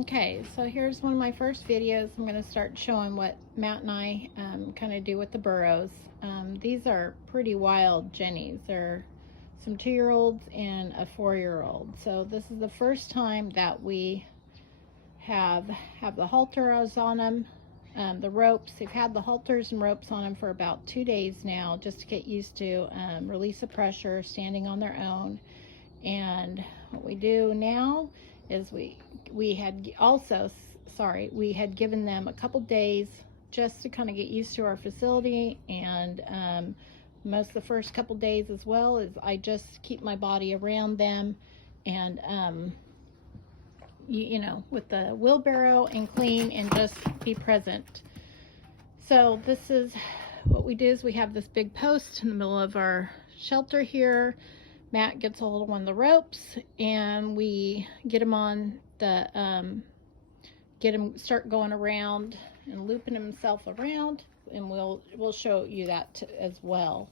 Okay, so here's one of my first videos. I'm going to start showing what Matt and I kind of do with the burros. These are pretty wild jennies. They're some 2-year-olds and a 4-year-old. So this is the first time that we have the halters on them, the ropes. They've had the halters and ropes on them for about 2 days now, just to get used to release of pressure, standing on their own. And what we do now is we had given them a couple days just to kind of get used to our facility, and most of the first couple days as well is I just keep my body around them, and you know, with the wheelbarrow and clean and just be present. So this is what we do. Is we have this big post in the middle of our shelter here. Matt gets a hold of one of the ropes, and we get him on the start going around and looping himself around, and we'll show you that as well,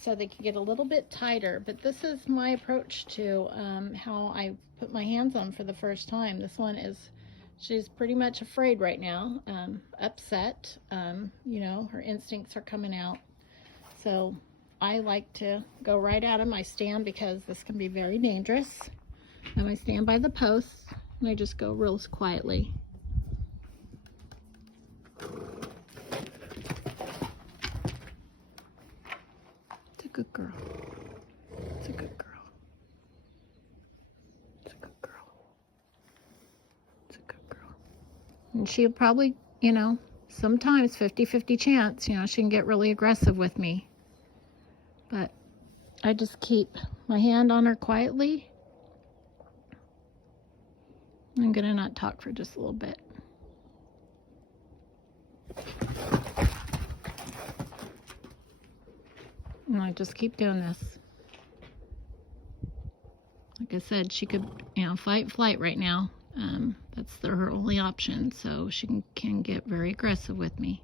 so they can get a little bit tighter. But this is my approach to how I put my hands on for the first time. This one she's pretty much afraid right now, upset. You know, her instincts are coming out. So I like to go right at them. I stand, because this can be very dangerous. And I stand by the posts, and I just go real quietly. It's a good girl. It's a good girl. It's a good girl. It's a good girl. And she'll probably, you know, sometimes 50-50 chance, you know, she can get really aggressive with me. But I just keep my hand on her quietly. I'm gonna not talk for just a little bit. And I just keep doing this. Like I said, she could, you know, fight flight right now. That's her only option, so she can get very aggressive with me.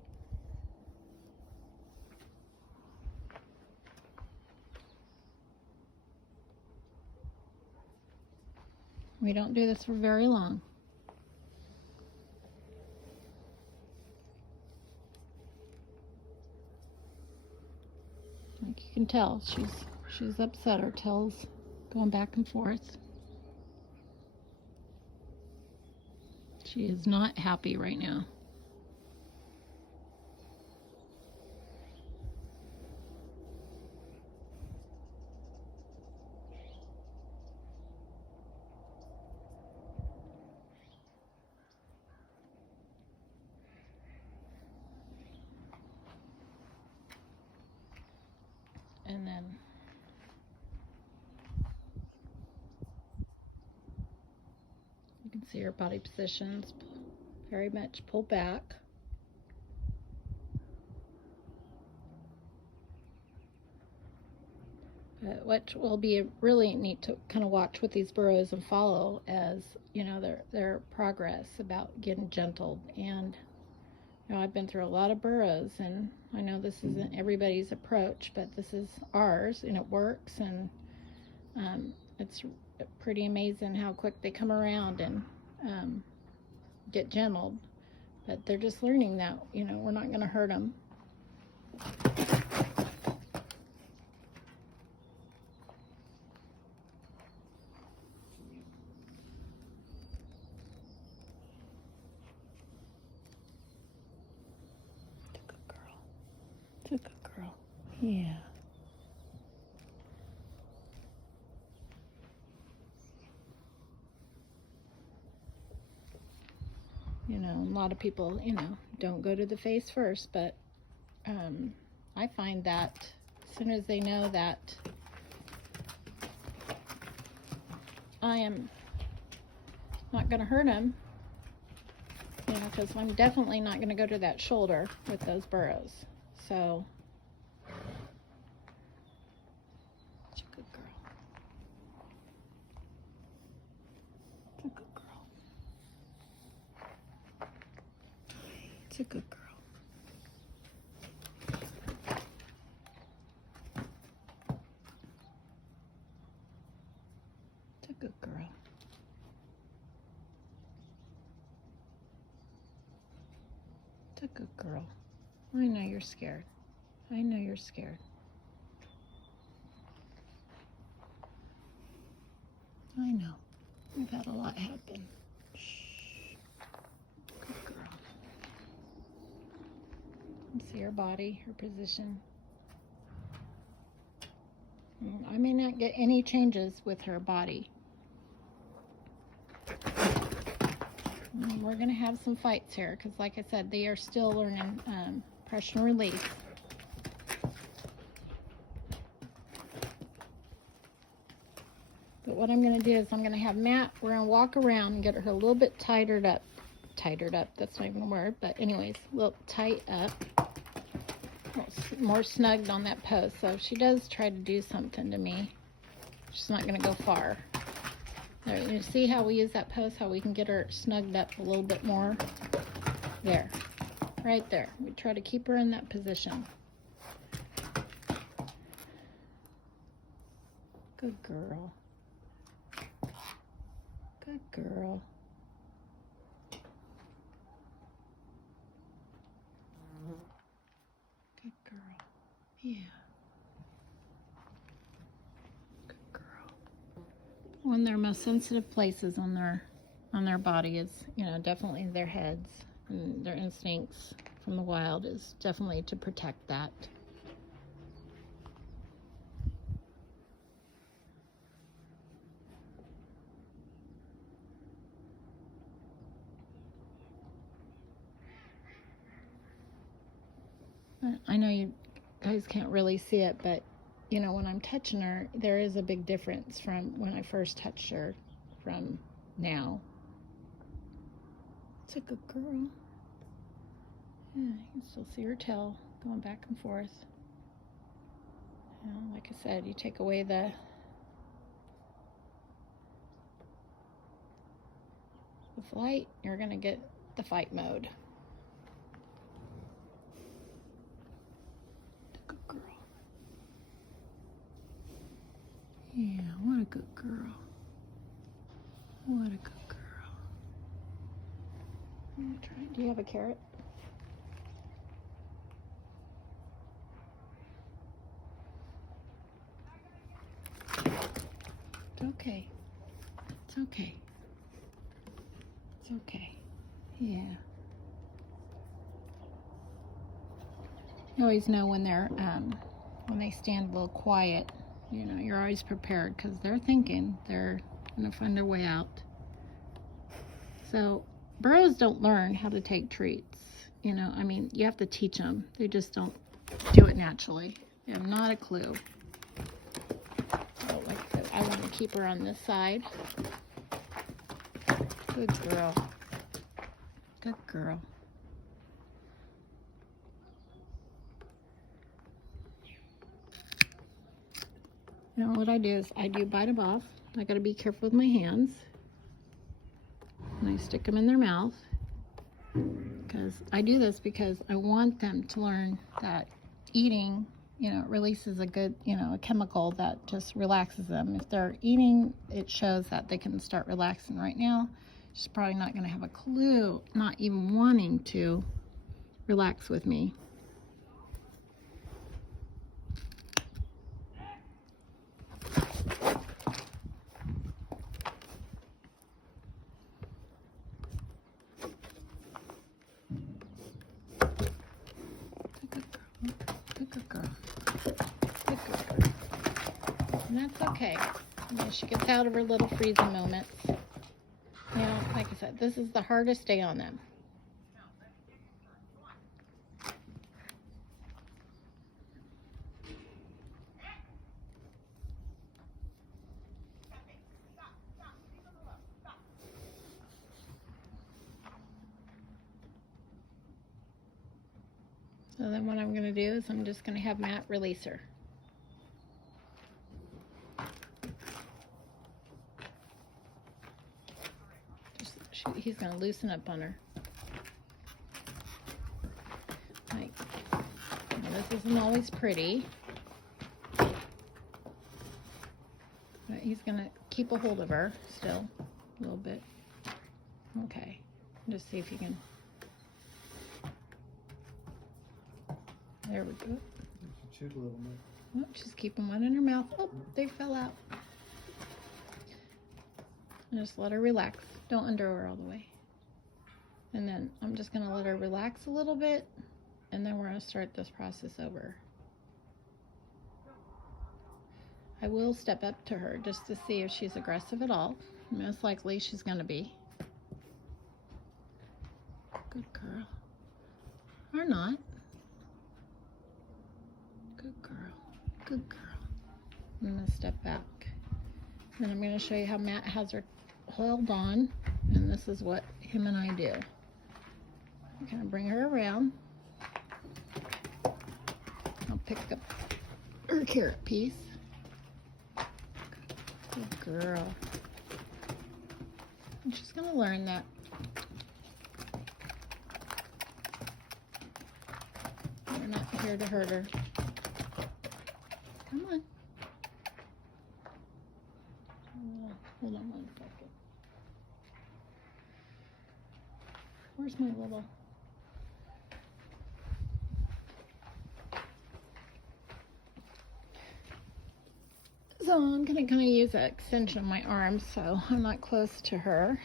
We don't do this for very long. Like you can tell, she's upset. Her tail's going back and forth. She is not happy right now. And then you can see her body positions very much pulled back. But what will be really neat to kind of watch with these burros and follow, as you know, their progress about getting gentled. And you know, I've been through a lot of burros, and I know this isn't everybody's approach, but this is ours, and it works. And it's pretty amazing how quick they come around and get gentled. But they're just learning that, you know, we're not going to hurt them. It's a good girl. It's a good girl. Yeah. You know, a lot of people, you know, don't go to the face first, but I find that as soon as they know that I am not going to hurt them, you know, because I'm definitely not going to go to that shoulder with those burros. So, it's a good girl. It's a good girl. It's a good girl. It's a good girl. Good girl. I know you're scared. I know you're scared. I know. We've had a lot happen. Shh. Good girl. See her body, her position. I may not get any changes with her body. We're going to have some fights here because, like I said, they are still learning pressure and release. But what I'm going to do is I'm going to have Matt, we're going to walk around and get her a little bit tightened up. Tightened up, that's not even a word, but anyways, a little tight up. More snugged on that post. So if she does try to do something to me, she's not going to go far. There, you see how we use that post, how we can get her snugged up a little bit more? There. Right there. We try to keep her in that position. Good girl. Good girl. Good girl. Yeah. One of their most sensitive places on their body is, definitely their heads, and their instincts from the wild is definitely to protect that. I know you guys can't really see it, but when I'm touching her, there is a big difference from when I first touched her from now. It's a good girl. Yeah, you can still see her tail going back and forth. Like I said, you take away the flight, you're going to get the fight mode. Good girl. Yeah, what a good girl. What a good girl. I'm gonna try. Do you have a carrot? It's okay. It's okay. It's okay. Yeah. You always know when they stand a little quiet. You're always prepared because they're thinking they're going to find their way out. So burros don't learn how to take treats. You have to teach them. They just don't do it naturally. They have not a clue. So like I said, I want to keep her on this side. Good girl. Good girl. What I do is I do bite them off. I got to be careful with my hands. And I stick them in their mouth. Because I do this because I want them to learn that eating, releases a good, a chemical that just relaxes them. If they're eating, it shows that they can start relaxing. Right now, she's probably not going to have a clue, not even wanting to relax with me. Good girl. Good girl. And that's okay. She gets out of her little freezing moments. Like I said, this is the hardest day on them. So then what I'm going to do is I'm just going to have Matt release her. He's going to loosen up on her. This isn't always pretty. But he's going to keep a hold of her still a little bit. Okay. Just see if you can. There we go. She chewed a little bit. Oh, she's keeping one in her mouth. Oh, they fell out. And just let her relax. Don't undo her all the way. And then I'm just going to let her relax a little bit. And then we're going to start this process over. I will step up to her just to see if she's aggressive at all. Most likely she's going to be. Good girl. Or not. Good girl. Good girl. I'm going to step back. And I'm going to show you how Matt has her held on. And this is what him and I do. I'm going to bring her around. I'll pick up her carrot piece. Good girl. And she's going to learn that. We're not here to hurt her. Come on. Hold on 1 second. Where's my little... So I'm going to kind of use an extension of my arm so I'm not close to her.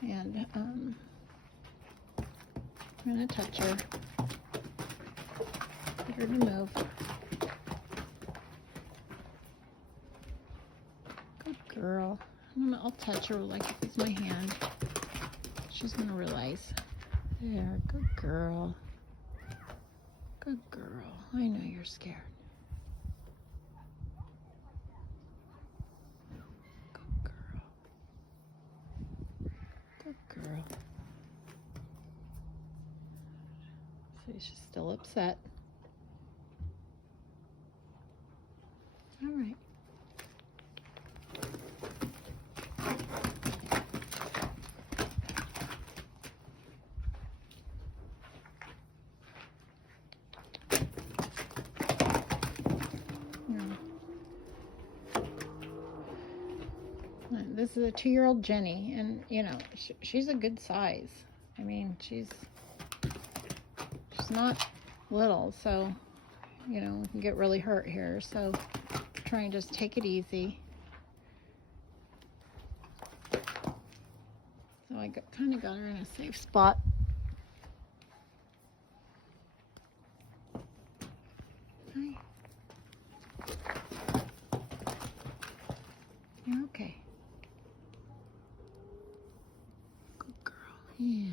And I'm going to touch her. Get her to move. Good girl. I'll touch her like if it's my hand. She's going to realize. There, good girl. Good girl. I know you're scared. Good girl. Good girl. See, she's still upset. All right. This is a 2-year-old Jenny, and you know she's a good size. I mean, she's not little, so you know we can get really hurt here. So try and just take it easy. So I kind of got her in a safe spot. Hi. You're okay. Yeah.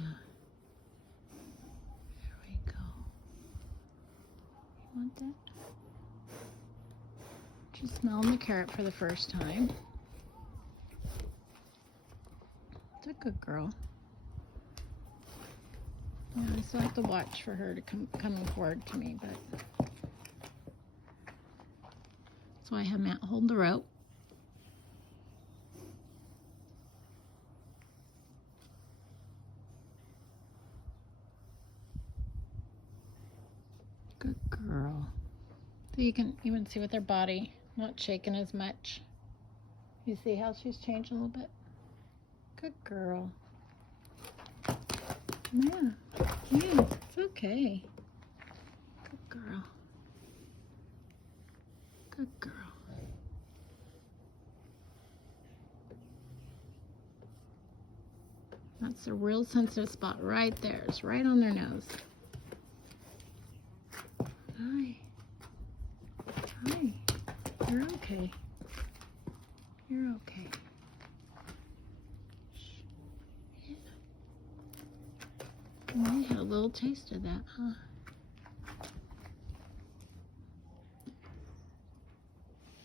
There we go. You want that? She's smelling the carrot for the first time. It's a good girl. Yeah, I still have to watch for her to coming forward to me, but that's why I have Matt hold the rope. Good girl. So you can even see with her body not shaking as much. You see how she's changed a little bit? Good girl. Yeah, it's okay. Good girl. Good girl. That's a real sensitive spot right there. It's right on their nose. Hi. Hi. You're okay. You're okay. Shh. Yeah. Well, you had a little taste of that, huh?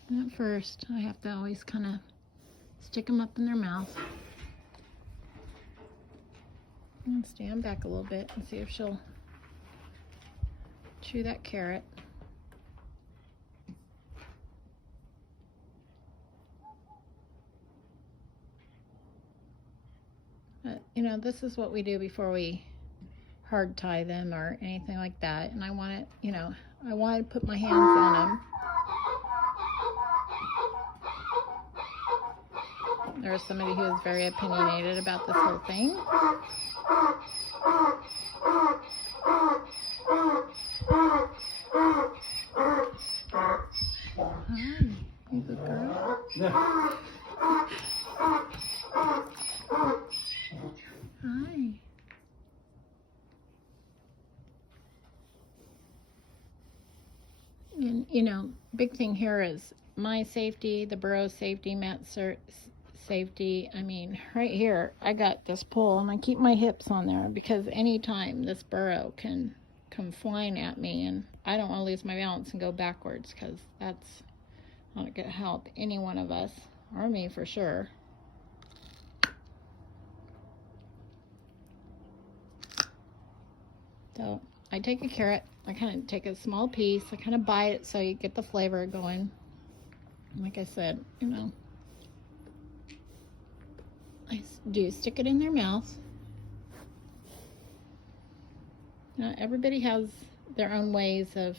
And at first, I have to always kind of stick them up in their mouth. And stand back a little bit and see if she'll chew that carrot. But, you know, this is what we do before we hard tie them or anything like that. And I want it, you know, I want to put my hands on them. There's somebody who is very opinionated about this whole thing. Hi. And, you know, big thing here is my safety, the burro's safety, Matt's safety. I mean, right here, I got this pole, and I keep my hips on there because anytime this burro can come flying at me, and I don't want to lose my balance and go backwards, because that's not going to help any one of us, or me for sure. So I take a carrot, I kind of take a small piece, I kind of bite it so you get the flavor going. Like I said, you know, I do stick it in their mouth. Now, everybody has their own ways of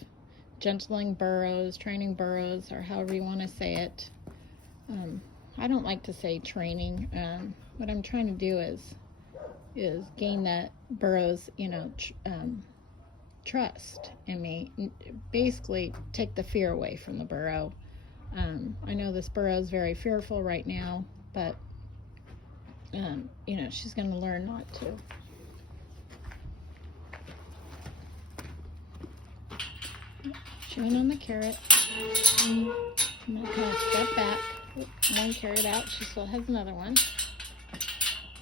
gentling burros, training burros, or however you want to say it. I don't like to say training. What I'm trying to do is gain that burro's, you know, trust in me. Basically, take the fear away from the burro. I know this burro is very fearful right now, but you know, she's going to learn not to. Chewing on the carrot. I'm going to kind of step back. One carrot out. She still has another one.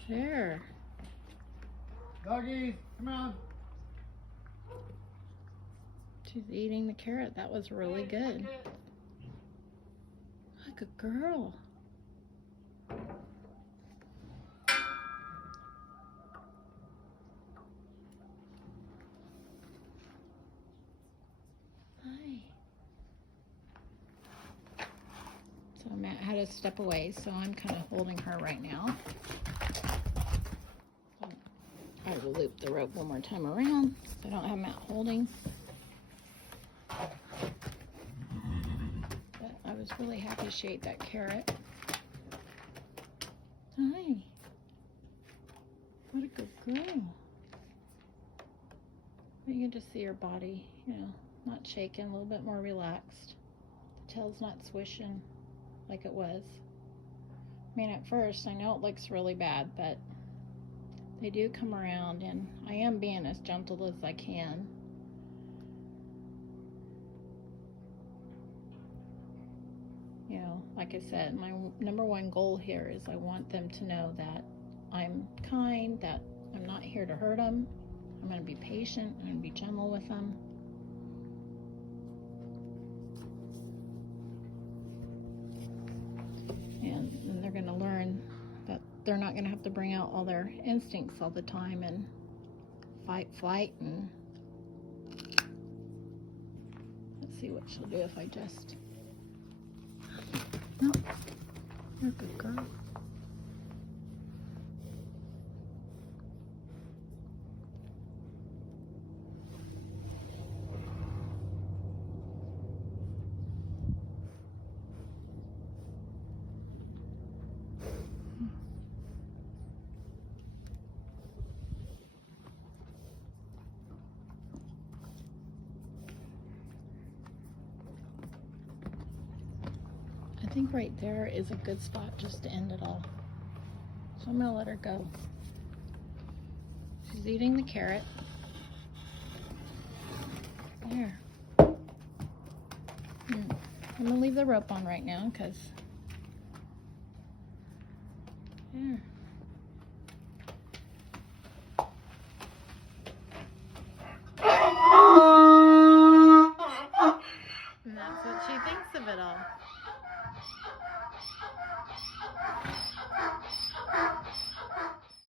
There. Doggies, come on. She's eating the carrot. That was really good. Like a girl. Hi. So Matt had to step away, so I'm kind of holding her right now. I will loop the rope one more time around so I don't have Matt holding. But I was really happy she ate that carrot. Hi. What a good girl. You can just see her body, you know, not shaking, a little bit more relaxed. The tail's not swishing like it was. I mean, at first, I know it looks really bad, but they do come around, and I am being as gentle as I can. You know, like I said, my number one goal here is I want them to know that I'm kind, that I'm not here to hurt them. I'm going to be patient. I'm going to be gentle with them. And they're going to learn that they're not going to have to bring out all their instincts all the time and fight, flight, and let's see what she'll do if I just... No, you're a good girl. I think right there is a good spot just to end it all. So I'm going to let her go. She's eating the carrot. There. I'm going to leave the rope on right now because... There.